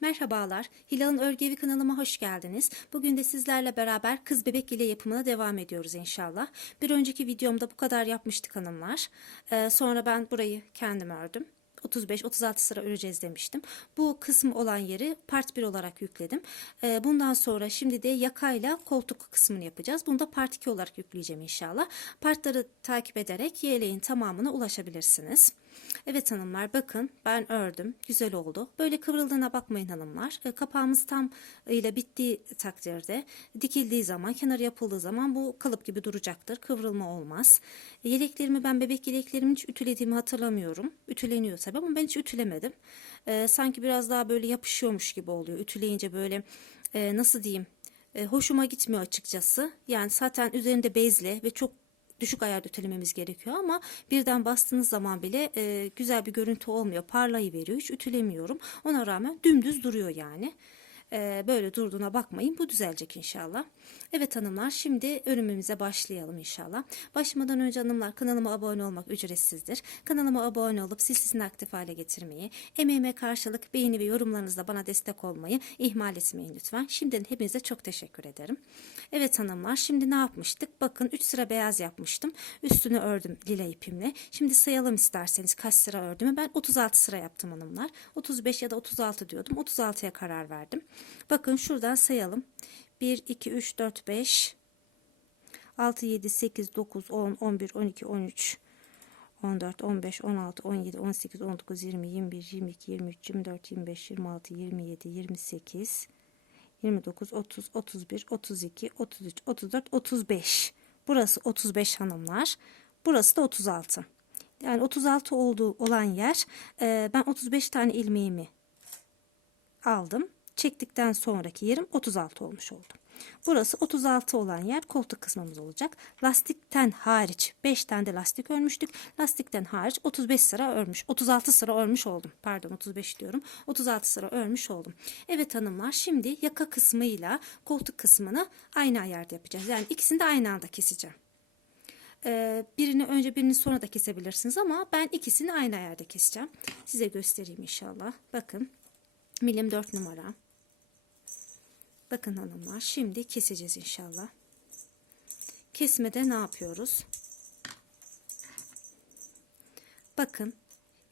Merhabalar, Hilal'ın Örgevi kanalıma hoş geldiniz. Bugün de sizlerle beraber kız bebek ile yapımına devam ediyoruz inşallah. Bir önceki videomda bu kadar yapmıştık hanımlar. Ee, sonra ben burayı kendim ördüm. 35-36 sıra öreceğiz demiştim. Bu kısım olan yeri part 1 olarak yükledim. Ee, bundan sonra şimdi de yakayla koltuk kısmını yapacağız. Bunu da part 2 olarak yükleyeceğim inşallah. Partları takip ederek yeleğin tamamına ulaşabilirsiniz. Evet hanımlar bakın ben ördüm. Güzel oldu. Böyle kıvrıldığına bakmayın hanımlar. E, kapağımız tam ile bittiği takdirde dikildiği zaman kenar yapıldığı zaman bu kalıp gibi duracaktır. Kıvrılma olmaz. E, yeleklerimi ben bebek yeleklerimi hiç ütülediğimi hatırlamıyorum. Ütüleniyor tabii ama ben hiç ütülemedim. E, sanki biraz daha böyle yapışıyormuş gibi oluyor. Ütüleyince böyle e, nasıl diyeyim e, hoşuma gitmiyor açıkçası. Yani zaten üzerinde bezle ve çok düşük ayarda ütülememiz gerekiyor ama birden bastığınız zaman bile e, güzel bir görüntü olmuyor. Parlayı veriyor. Hiç ütülemiyorum. Ona rağmen dümdüz duruyor yani. E, böyle durduğuna bakmayın. Bu düzelecek inşallah. Evet hanımlar şimdi örümümüze başlayalım inşallah. Başlamadan önce hanımlar kanalıma abone olmak ücretsizdir. Kanalıma abone olup sesini aktif hale getirmeyi, emeğime karşılık beğeni ve yorumlarınızla bana destek olmayı ihmal etmeyin lütfen. Şimdiden hepinize çok teşekkür ederim. Evet hanımlar şimdi ne yapmıştık? Bakın 3 sıra beyaz yapmıştım. Üstünü ördüm lila ipimle. Şimdi sayalım isterseniz kaç sıra ördüğümü. Ben 36 sıra yaptım hanımlar. 35 ya da 36 diyordum. 36'ya karar verdim. Bakın şuradan sayalım. 1, 2, 3, 4, 5, 6, 7, 8, 9, 10, 11, 12, 13, 14, 15, 16, 17, 18, 19, 20, 21, 22, 23, 24, 25, 26, 27, 28, 29, 30, 31, 32, 33, 34, 35. Burası 35 hanımlar. Burası da 36. Yani 36 olduğu olan yer e, ben 35 tane ilmeğimi aldım. Çektikten sonraki yerim 36 olmuş oldu. Burası 36 olan yer koltuk kısmımız olacak. Lastikten hariç 5 tane de lastik örmüştük. Lastikten hariç 35 sıra örmüş. 36 sıra örmüş oldum. Pardon 35 diyorum. 36 sıra örmüş oldum. Evet hanımlar şimdi yaka kısmıyla koltuk kısmını aynı ayarda yapacağız. Yani ikisini de aynı anda keseceğim. Ee, birini önce birini sonra da kesebilirsiniz ama ben ikisini aynı ayarda keseceğim. Size göstereyim inşallah. Bakın milim 4 numara. Bakın hanımlar şimdi keseceğiz inşallah. Kesmede ne yapıyoruz? Bakın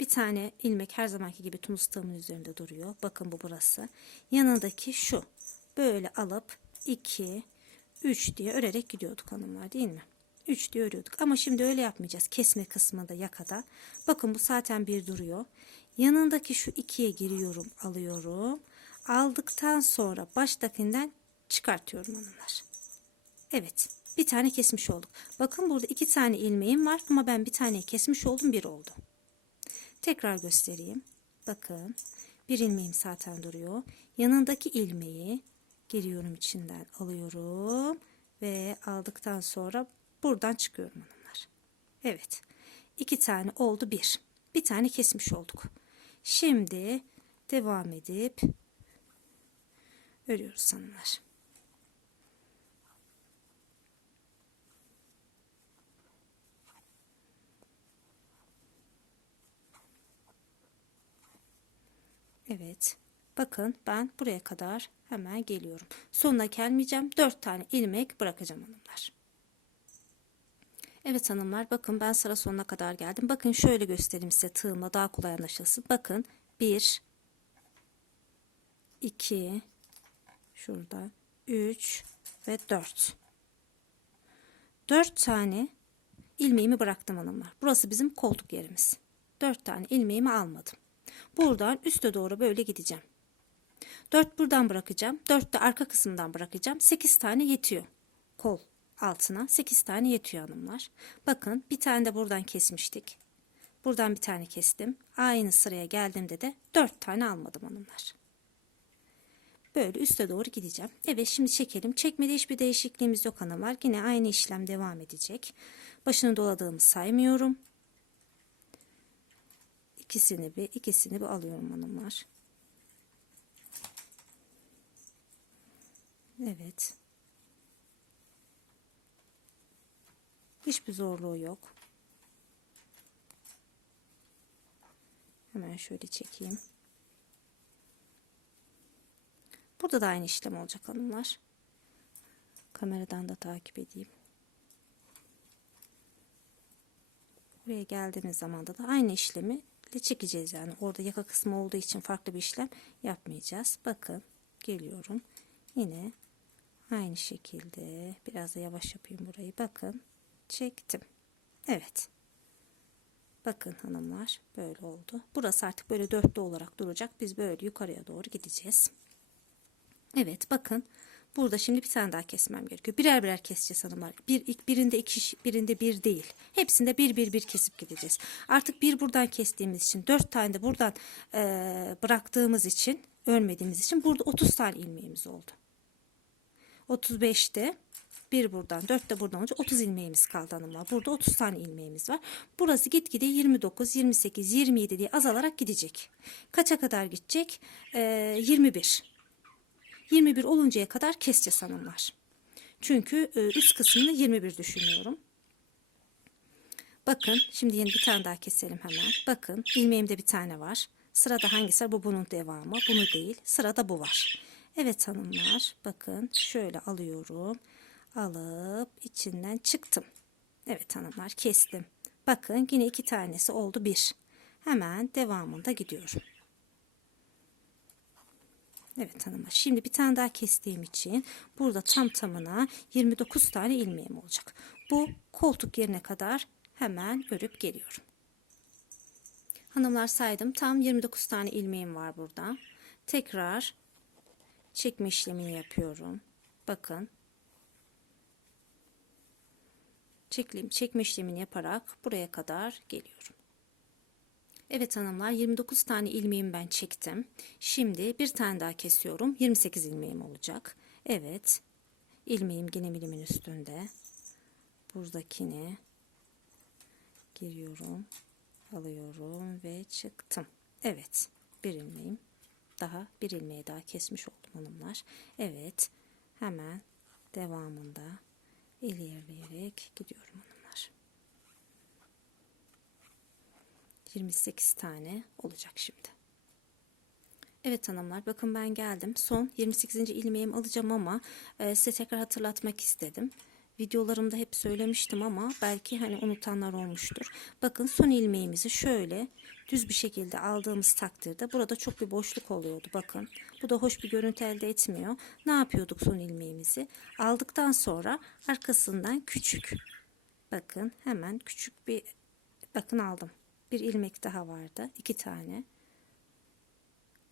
bir tane ilmek her zamanki gibi tunus tığımın üzerinde duruyor. Bakın bu burası. Yanındaki şu. Böyle alıp 2, 3 diye örerek gidiyorduk hanımlar değil mi? 3 diye örüyorduk. Ama şimdi öyle yapmayacağız. Kesme kısmında yakada. Bakın bu zaten bir duruyor. Yanındaki şu ikiye giriyorum, alıyorum aldıktan sonra baştakinden çıkartıyorum hanımlar. Evet bir tane kesmiş olduk. Bakın burada iki tane ilmeğim var ama ben bir tane kesmiş oldum bir oldu. Tekrar göstereyim. Bakın bir ilmeğim zaten duruyor. Yanındaki ilmeği giriyorum içinden alıyorum ve aldıktan sonra buradan çıkıyorum hanımlar. Evet iki tane oldu bir. Bir tane kesmiş olduk. Şimdi devam edip örüyoruz hanımlar. Evet. Bakın ben buraya kadar hemen geliyorum. Sonuna gelmeyeceğim. 4 tane ilmek bırakacağım hanımlar. Evet hanımlar bakın ben sıra sonuna kadar geldim. Bakın şöyle göstereyim size tığımla daha kolay anlaşılsın. Bakın 1 2 şurada 3 ve 4 4 tane ilmeğimi bıraktım hanımlar. Burası bizim koltuk yerimiz. 4 tane ilmeğimi almadım. Buradan üste doğru böyle gideceğim. 4 buradan bırakacağım. 4 de arka kısımdan bırakacağım. 8 tane yetiyor kol altına 8 tane yetiyor hanımlar bakın bir tane de buradan kesmiştik buradan bir tane kestim aynı sıraya geldiğimde de 4 tane almadım hanımlar Böyle üste doğru gideceğim. Evet şimdi çekelim. Çekmede hiçbir değişikliğimiz yok hanımlar. Yine aynı işlem devam edecek. Başını doladığımı saymıyorum. İkisini bir ikisini bir alıyorum hanımlar. Evet. Hiçbir zorluğu yok. Hemen şöyle çekeyim. Burada da aynı işlem olacak hanımlar. Kameradan da takip edeyim. Buraya geldiğimiz zaman da, aynı işlemi çekeceğiz yani. Orada yaka kısmı olduğu için farklı bir işlem yapmayacağız. Bakın geliyorum. Yine aynı şekilde biraz da yavaş yapayım burayı. Bakın çektim. Evet. Bakın hanımlar böyle oldu. Burası artık böyle dörtlü olarak duracak. Biz böyle yukarıya doğru gideceğiz. Evet bakın burada şimdi bir tane daha kesmem gerekiyor. Birer birer keseceğiz hanımlar. Bir, ilk birinde iki birinde bir değil. Hepsinde bir bir bir kesip gideceğiz. Artık bir buradan kestiğimiz için dört tane de buradan e, bıraktığımız için örmediğimiz için burada 30 tane ilmeğimiz oldu. 35'te bir buradan 4 de buradan olunca 30 ilmeğimiz kaldı hanımlar. Burada 30 tane ilmeğimiz var. Burası gitgide 29, 28, 27 diye azalarak gidecek. Kaça kadar gidecek? Ee, 21. 21 oluncaya kadar keseceğiz hanımlar. Çünkü e, üst kısmını 21 düşünüyorum. Bakın şimdi yeni bir tane daha keselim hemen. Bakın ilmeğimde bir tane var. Sırada hangisi? Bu bunun devamı. Bunu değil. Sırada bu var. Evet hanımlar bakın şöyle alıyorum. Alıp içinden çıktım. Evet hanımlar kestim. Bakın yine iki tanesi oldu bir. Hemen devamında gidiyorum. Evet hanımlar şimdi bir tane daha kestiğim için burada tam tamına 29 tane ilmeğim olacak. Bu koltuk yerine kadar hemen örüp geliyorum. Hanımlar saydım tam 29 tane ilmeğim var burada. Tekrar çekme işlemini yapıyorum. Bakın. Çeklim, çekme işlemini yaparak buraya kadar geliyorum. Evet hanımlar 29 tane ilmeğimi ben çektim. Şimdi bir tane daha kesiyorum. 28 ilmeğim olacak. Evet. ilmeğim yine milimin üstünde. Buradakini giriyorum. Alıyorum ve çıktım. Evet. Bir ilmeğim daha bir ilmeği daha kesmiş oldum hanımlar. Evet hemen devamında ilerleyerek gidiyorum hanımlar. 28 tane olacak şimdi. Evet hanımlar bakın ben geldim. Son 28. ilmeğimi alacağım ama e, size tekrar hatırlatmak istedim. Videolarımda hep söylemiştim ama belki hani unutanlar olmuştur. Bakın son ilmeğimizi şöyle düz bir şekilde aldığımız takdirde burada çok bir boşluk oluyordu. Bakın bu da hoş bir görüntü elde etmiyor. Ne yapıyorduk son ilmeğimizi? Aldıktan sonra arkasından küçük. Bakın hemen küçük bir bakın aldım. Bir ilmek daha vardı. iki tane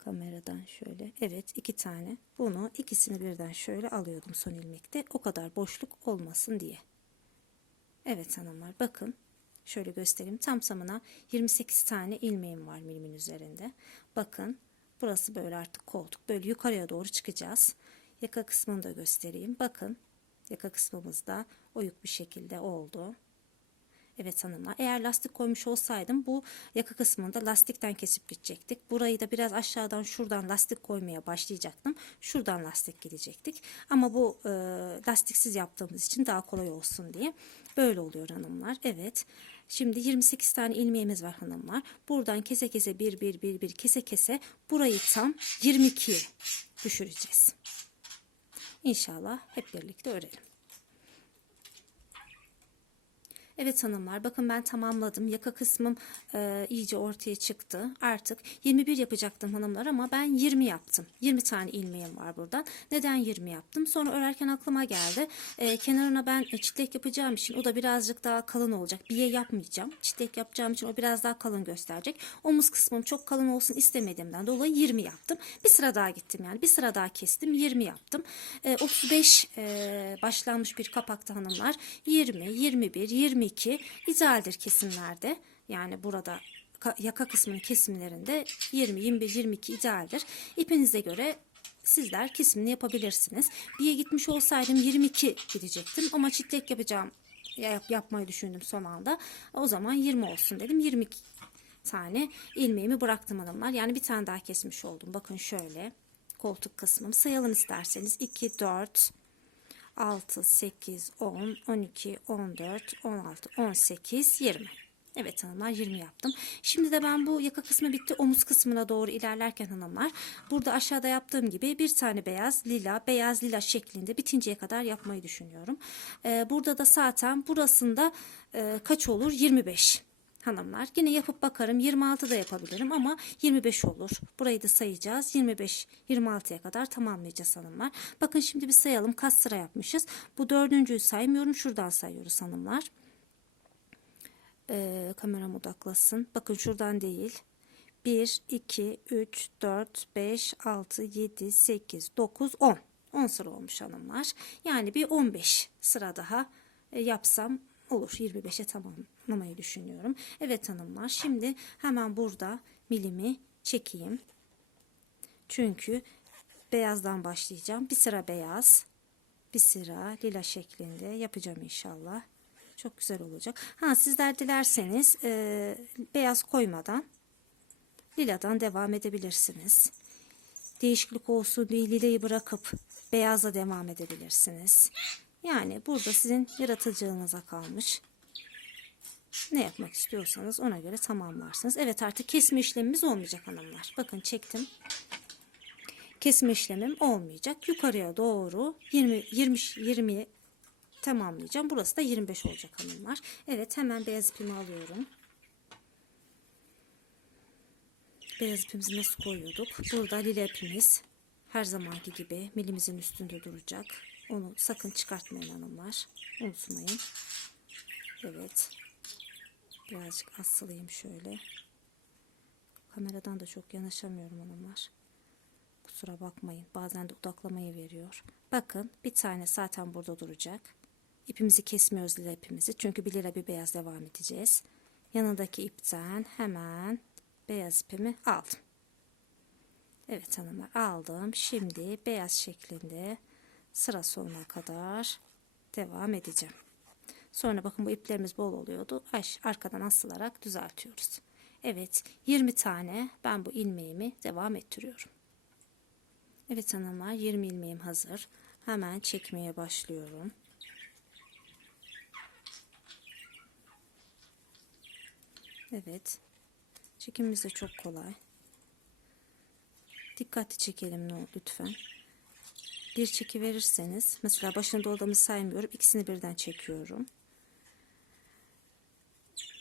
kameradan şöyle evet iki tane bunu ikisini birden şöyle alıyordum son ilmekte o kadar boşluk olmasın diye evet hanımlar bakın şöyle göstereyim tam tamına 28 tane ilmeğim var milimin üzerinde bakın burası böyle artık koltuk böyle yukarıya doğru çıkacağız yaka kısmını da göstereyim bakın yaka kısmımızda oyuk bir şekilde oldu Evet hanımlar eğer lastik koymuş olsaydım bu yaka kısmında lastikten kesip gidecektik. Burayı da biraz aşağıdan şuradan lastik koymaya başlayacaktım. Şuradan lastik gidecektik. Ama bu e, lastiksiz yaptığımız için daha kolay olsun diye böyle oluyor hanımlar. Evet şimdi 28 tane ilmeğimiz var hanımlar. Buradan kese kese bir bir bir bir kese kese burayı tam 22'ye düşüreceğiz. İnşallah hep birlikte örelim. Evet hanımlar bakın ben tamamladım. Yaka kısmım e, iyice ortaya çıktı. Artık 21 yapacaktım hanımlar ama ben 20 yaptım. 20 tane ilmeğim var buradan. Neden 20 yaptım? Sonra örerken aklıma geldi. E, kenarına ben çitlek yapacağım için o da birazcık daha kalın olacak. Biye yapmayacağım. Çitlek yapacağım için o biraz daha kalın gösterecek. Omuz kısmım çok kalın olsun istemediğimden dolayı 20 yaptım. Bir sıra daha gittim yani. Bir sıra daha kestim. 20 yaptım. E, 35 e, başlanmış bir kapakta hanımlar. 20, 21, 20 22 idealdir kesimlerde. Yani burada yaka kısmının kesimlerinde 20, 21, 22 idealdir. İpinize göre sizler kesimini yapabilirsiniz. Bir'e gitmiş olsaydım 22 gidecektim ama çitlek yapacağım yap, yapmayı düşündüm son anda. O zaman 20 olsun dedim. 22 tane ilmeğimi bıraktım hanımlar. Yani bir tane daha kesmiş oldum. Bakın şöyle koltuk kısmım. Sayalım isterseniz. 2, 4, 6, 8, 10, 12, 14, 16, 18, 20. Evet hanımlar 20 yaptım. Şimdi de ben bu yaka kısmı bitti. Omuz kısmına doğru ilerlerken hanımlar burada aşağıda yaptığım gibi bir tane beyaz lila beyaz lila şeklinde bitinceye kadar yapmayı düşünüyorum. Ee, burada da zaten burasında e, kaç olur? 25 hanımlar. Yine yapıp bakarım 26 da yapabilirim ama 25 olur. Burayı da sayacağız. 25 26'ya kadar tamamlayacağız hanımlar. Bakın şimdi bir sayalım. Kaç sıra yapmışız? Bu dördüncüyü saymıyorum. Şuradan sayıyoruz hanımlar. Ee, kameram odaklasın. Bakın şuradan değil. 1, 2, 3, 4, 5, 6, 7, 8, 9, 10. 10 sıra olmuş hanımlar. Yani bir 15 sıra daha e, yapsam olur. 25'e tamamlamayı düşünüyorum. Evet hanımlar şimdi hemen burada milimi çekeyim. Çünkü beyazdan başlayacağım. Bir sıra beyaz. Bir sıra lila şeklinde yapacağım inşallah. Çok güzel olacak. Ha sizler dilerseniz e, beyaz koymadan liladan devam edebilirsiniz. Değişiklik olsun diye lilayı bırakıp beyaza devam edebilirsiniz. Yani burada sizin yaratıcılığınıza kalmış. Ne yapmak istiyorsanız ona göre tamamlarsınız. Evet artık kesme işlemimiz olmayacak hanımlar. Bakın çektim. Kesme işlemim olmayacak. Yukarıya doğru 20 20 20 tamamlayacağım. Burası da 25 olacak hanımlar. Evet hemen beyaz ipimi alıyorum. Beyaz ipimizi nasıl koyuyorduk? Burada lila ipimiz her zamanki gibi milimizin üstünde duracak. Onu sakın çıkartmayın hanımlar. Unutmayın. Evet. Birazcık asılayım şöyle. Kameradan da çok yanaşamıyorum hanımlar. Kusura bakmayın. Bazen de odaklamayı veriyor. Bakın bir tane zaten burada duracak. İpimizi kesmiyoruz lila ipimizi. Çünkü bir lira bir beyaz devam edeceğiz. Yanındaki ipten hemen beyaz ipimi aldım. Evet hanımlar aldım. Şimdi beyaz şeklinde sıra sonuna kadar devam edeceğim. Sonra bakın bu iplerimiz bol oluyordu. Aş, arkadan asılarak düzeltiyoruz. Evet 20 tane ben bu ilmeğimi devam ettiriyorum. Evet hanımlar 20 ilmeğim hazır. Hemen çekmeye başlıyorum. Evet. Çekimimiz de çok kolay. Dikkatli çekelim lütfen. Bir çeki verirseniz mesela başını doldamı saymıyorum. ikisini birden çekiyorum.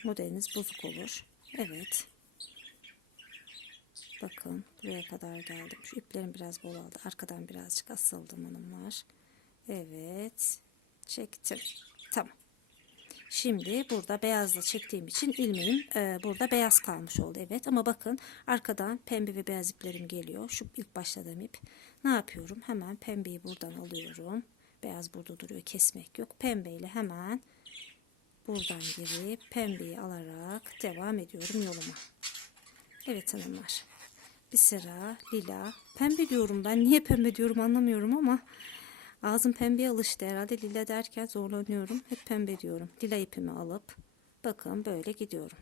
Modeliniz bozuk olur. Evet. Bakın buraya kadar geldim. Şu iplerim biraz bol aldı. Arkadan birazcık asıldım hanımlar. Evet. Çektim. Tamam. Şimdi burada beyazla çektiğim için ilmeğim e, burada beyaz kalmış oldu. Evet ama bakın arkadan pembe ve beyaz iplerim geliyor. Şu ilk başladığım ip. Ne yapıyorum? Hemen pembeyi buradan alıyorum. Beyaz burada duruyor. Kesmek yok. Pembeyle hemen buradan girip pembeyi alarak devam ediyorum yoluma. Evet hanımlar. Bir sıra lila. Pembe diyorum ben. Niye pembe diyorum anlamıyorum ama Ağzım pembeye alıştı herhalde. Lila derken zorlanıyorum. Hep pembe diyorum. Lila ipimi alıp bakın böyle gidiyorum.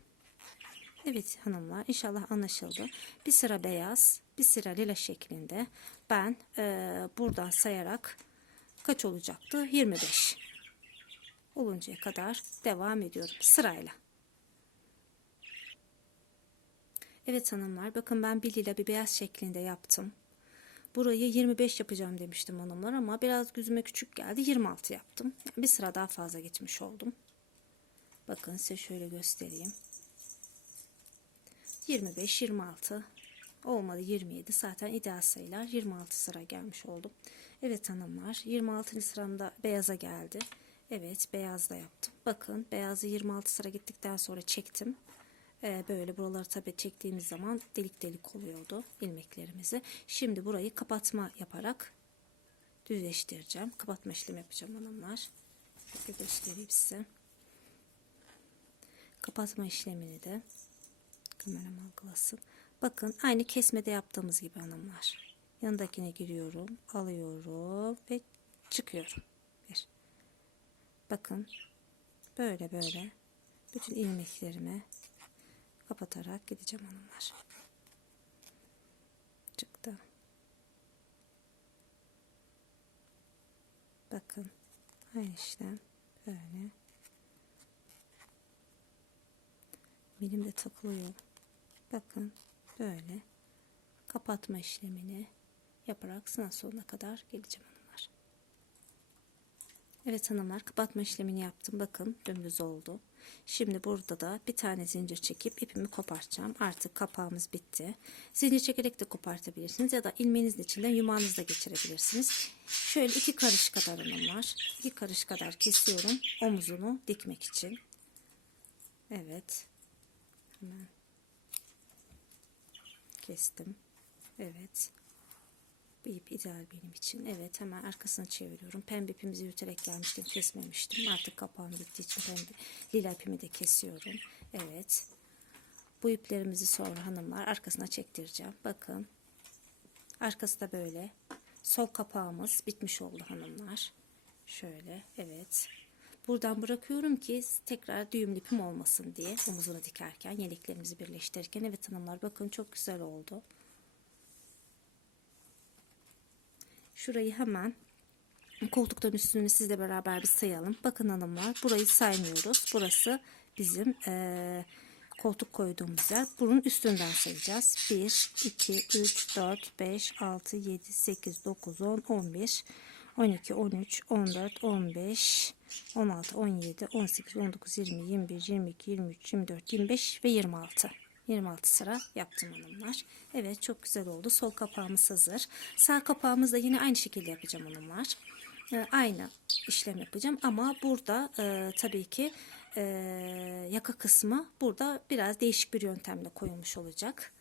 Evet hanımlar inşallah anlaşıldı. Bir sıra beyaz, bir sıra lila şeklinde. Ben e, buradan sayarak kaç olacaktı? 25 oluncaya kadar devam ediyorum sırayla. Evet hanımlar bakın ben bir bir beyaz şeklinde yaptım. Burayı 25 yapacağım demiştim hanımlar ama biraz gözüme küçük geldi. 26 yaptım. Yani bir sıra daha fazla geçmiş oldum. Bakın size şöyle göstereyim. 25, 26 olmadı 27 zaten ideal sayılar 26 sıra gelmiş oldum. Evet hanımlar 26. sıramda beyaza geldi. Evet beyaz da yaptım. Bakın beyazı 26 sıra gittikten sonra çektim. Ee, böyle buraları tabi çektiğimiz zaman delik delik oluyordu ilmeklerimizi. Şimdi burayı kapatma yaparak düzleştireceğim. Kapatma işlemi yapacağım hanımlar. Göstereyim size. Kapatma işlemini de kameram algılasın. Bakın aynı kesmede yaptığımız gibi hanımlar. Yanındakine giriyorum, alıyorum ve çıkıyorum. Bir. Bakın böyle böyle bütün ilmeklerimi kapatarak gideceğim hanımlar. Çıktı. Bakın aynı işlem böyle. Benim de takılıyor. Bakın böyle kapatma işlemini yaparak sınav sonuna kadar geleceğim. Evet hanımlar kapatma işlemini yaptım. Bakın dümdüz oldu. Şimdi burada da bir tane zincir çekip ipimi kopartacağım. Artık kapağımız bitti. Zincir çekerek de kopartabilirsiniz ya da ilmeğinizin içinden yumağınızı da geçirebilirsiniz. Şöyle iki karış kadar hanımlar. iki karış kadar kesiyorum omuzunu dikmek için. Evet. Hemen kestim. Evet. Bu ip ideal benim için. Evet hemen arkasını çeviriyorum. Pembe ipimizi yürüterek gelmiştim. Kesmemiştim. Artık kapağım bittiği için pembe lila ipimi de kesiyorum. Evet. Bu iplerimizi sonra hanımlar arkasına çektireceğim. Bakın. Arkası da böyle. Sol kapağımız bitmiş oldu hanımlar. Şöyle. Evet. Buradan bırakıyorum ki tekrar düğümlü ipim olmasın diye omuzunu dikerken yeleklerimizi birleştirirken evet hanımlar bakın çok güzel oldu. Şurayı hemen koltukların üstünü sizle beraber bir sayalım. Bakın hanımlar burayı saymıyoruz. Burası bizim eee, koltuk koyduğumuz yer. Bunun üstünden sayacağız. 1, 2, 3, 4, 5, 6, 7, 8, 9, 10, 11, 12, 13, 14, 15, 16, 17, 18, 19, 20, 21, 22, 23, 24, 25 ve 26. 26 sıra yaptım hanımlar. Evet çok güzel oldu. Sol kapağımız hazır. Sağ kapağımız da yine aynı şekilde yapacağım hanımlar. Ee, aynı işlem yapacağım ama burada e, tabii ki e, yaka kısmı burada biraz değişik bir yöntemle koyulmuş olacak.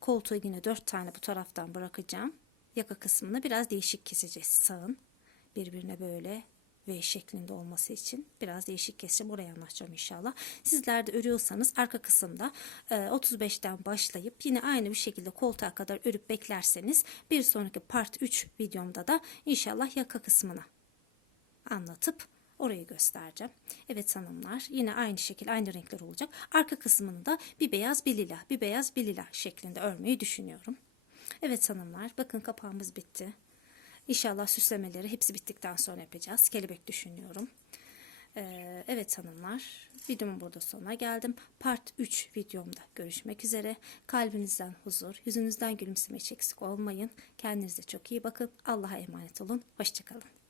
Koltuğu yine 4 tane bu taraftan bırakacağım. Yaka kısmını biraz değişik keseceğiz sağın. Birbirine böyle V şeklinde olması için biraz değişik keseceğim. Oraya anlatacağım inşallah. Sizler de örüyorsanız arka kısımda e, 35'ten başlayıp yine aynı bir şekilde koltuğa kadar örüp beklerseniz bir sonraki part 3 videomda da inşallah yaka kısmını anlatıp orayı göstereceğim. Evet hanımlar yine aynı şekil aynı renkler olacak. Arka kısmını da bir beyaz bir lila bir beyaz bir lila şeklinde örmeyi düşünüyorum. Evet hanımlar bakın kapağımız bitti. İnşallah süslemeleri hepsi bittikten sonra yapacağız. Kelebek düşünüyorum. Ee, evet hanımlar videomun burada sonuna geldim. Part 3 videomda görüşmek üzere. Kalbinizden huzur, yüzünüzden gülümseme eksik olmayın. Kendinize çok iyi bakın. Allah'a emanet olun. Hoşçakalın.